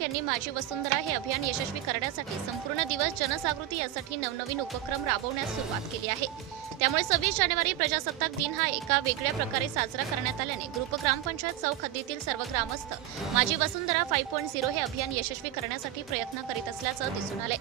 यांनी माझी वसुंधरा हे अभियान यशस्वी करण्यासाठी संपूर्ण दिवस जनजागृती यासाठी नवनवीन उपक्रम राबवण्यास सुरुवात केली आहे. त्यामुळे सव्वीस जानेवारी प्रजासत्ताक दिन हा एका वेगळ्या प्रकारे साजरा करण्यात आल्याने ग्रुप ग्रामपंचायत चौक हद्दीतील सर्व ग्रामस्थ माझी वसुंधरा फाईव्ह पॉईंट झिरो हे अभियान यशस्वी करण्यासाठी प्रयत्न करीत असल्याचं दिसून आले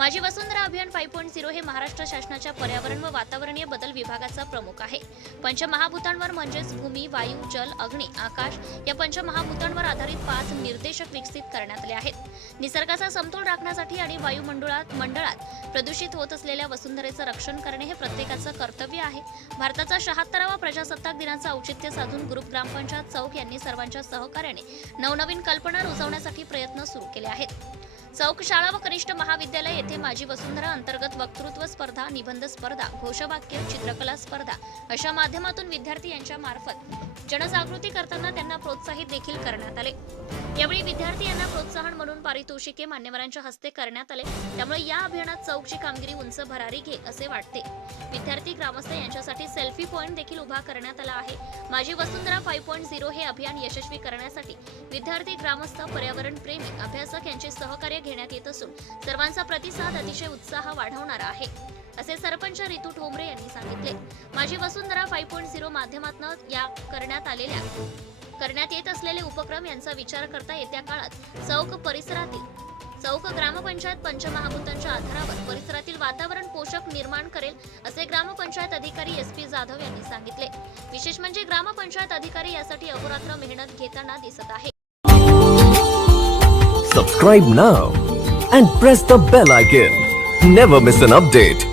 माझी वसुंधरा अभियान फाईव्ह पॉईंट झिरो हे महाराष्ट्र शासनाच्या पर्यावरण व वातावरणीय बदल विभागाचा प्रमुख आहे. पंचमहाभूतांवर म्हणजेच भूमी वायू जल अग्नी आकाश या पंचमहाभूतांवर आधारित पाच निर्देशक विकसित करण्यात आले आहेत. निसर्गाचा समतोल राखण्यासाठी आणि वायुमंडळात मंडळात प्रदूषित होत असलेल्या वसुंधरेचं रक्षण करणे हे प्रत्येकाचं कर्तव्य आहे. भारताचा शहात्तरावा प्रजासत्ताक दिनाचं औचित्य साधून ग्रुप ग्रामपंचायत चौक यांनी सर्वांच्या सहकार्याने नवनवीन कल्पना रुजवण्यासाठी प्रयत्न सुरू केले आहेत. चौकशाळा व कनिष्ठ महाविद्यालय येथे माझी वसुंधरा अंतर्गत वक्तृत्व स्पर्धा निबंध स्पर्धा घोषवाक्य चित्रकला स्पर्धा अशा माध्यमातून विद्यार्थी यांच्या मार्फत जनजागृती करताना त्यांना प्रोत्साहित देखील करण्यात आले. यावेळी विद्यार्थी यांना प्रोत्साहन पारितोषिके मान्यवरांच्या हस्ते करण्यात आले. त्यामुळे या अभियानात चौकची कामगिरी उंच भरारी घे असे वाटते. विद्यार्थी ग्रामस्थ यांच्यासाठी सेल्फी पॉईंट देखील उभा करण्यात आला आहे. माझी वसुंधरा फाईव्ह पॉईंट झिरो हे अभियान यशस्वी करण्यासाठी विद्यार्थी ग्रामस्थ पर्यावरण प्रेमी अभ्यासक यांचे सहकार्य घेण्यात येत असून सर्वांचा प्रतिसाद अतिशय उत्साह वाढवणारा आहे असे सरपंच रितू ठोंबरे यांनी सांगितले. माझी वसुंधरा फाईव्ह पॉईंट झिरो माध्यमातून या करण्यात आलेल्या करण्यात येत असलेले उपक्रम यांचा विचार करता येत्या काळात चौक परिसरातील चौक ग्रामपंचायत पंचमहाभूतांच्या आधारावर परिसरातील वातावरण पोषक निर्माण करेल असे ग्रामपंचायत अधिकारी एस पी जाधव यांनी सांगितले. विशेष म्हणजे ग्रामपंचायत अधिकारी यासाठी अहोरात्र मेहनत घेताना दिसत आहे. Subscribe now and press the bell icon never miss an update